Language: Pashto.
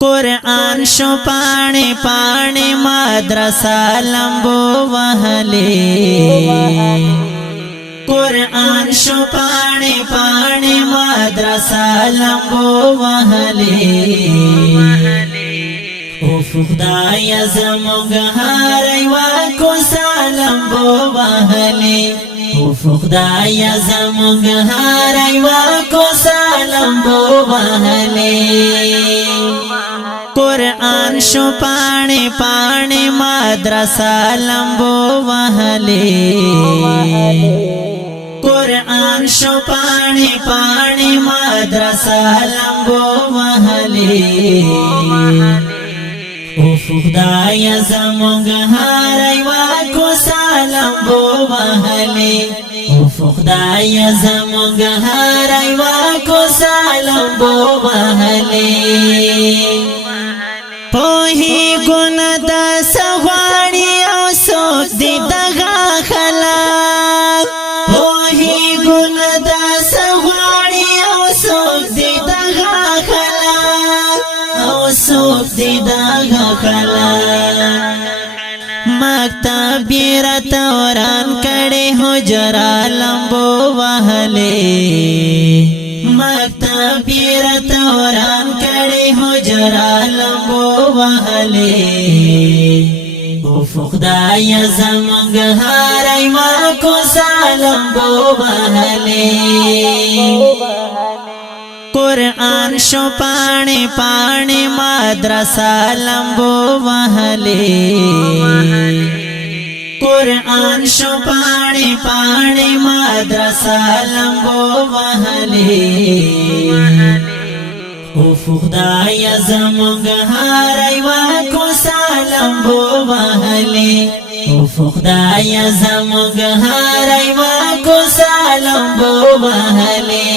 قرآن شو پانے پانے مدرسہ لمبو وہلے قرآن شو پانے پانے مدرسہ لمبو وہلے افق دای زموږ هر یو کوڅه لمبو وهلې افق دای زموږ هر یو کوڅه لمبو وهلې قرآن شو پانے پانے مدرسہ لمبو وهلې قرآن شو پانے پانے مدرسہ لمبو وهلې افق دای زموږ هر یو کوڅه لمبو وهلې افق دای زموږ هر یو کوڅه لمبو وهلې پوهېږو نه داسې غواړي او څوک دې دغه خلک پوهېږو نه داسې غواړي او څوک دې دغه خلک او څوک دې دغه خلک مکتب یې راته وران کړی حجره لمبو وهلې مکتب یې راته وران کړی حجره لمبو وهلې افق دای زموږ هر یو کوڅه لمبو وهلې قرآن شو پانے پانے مدرسہ لمبو وہلے قرآن شو پانے پانے مدرسہ لمبو وہلے افق دای زموږ هر یو کوڅه لمبو وهلې افق دای زموږ هر یو کوڅه لمبو وهلې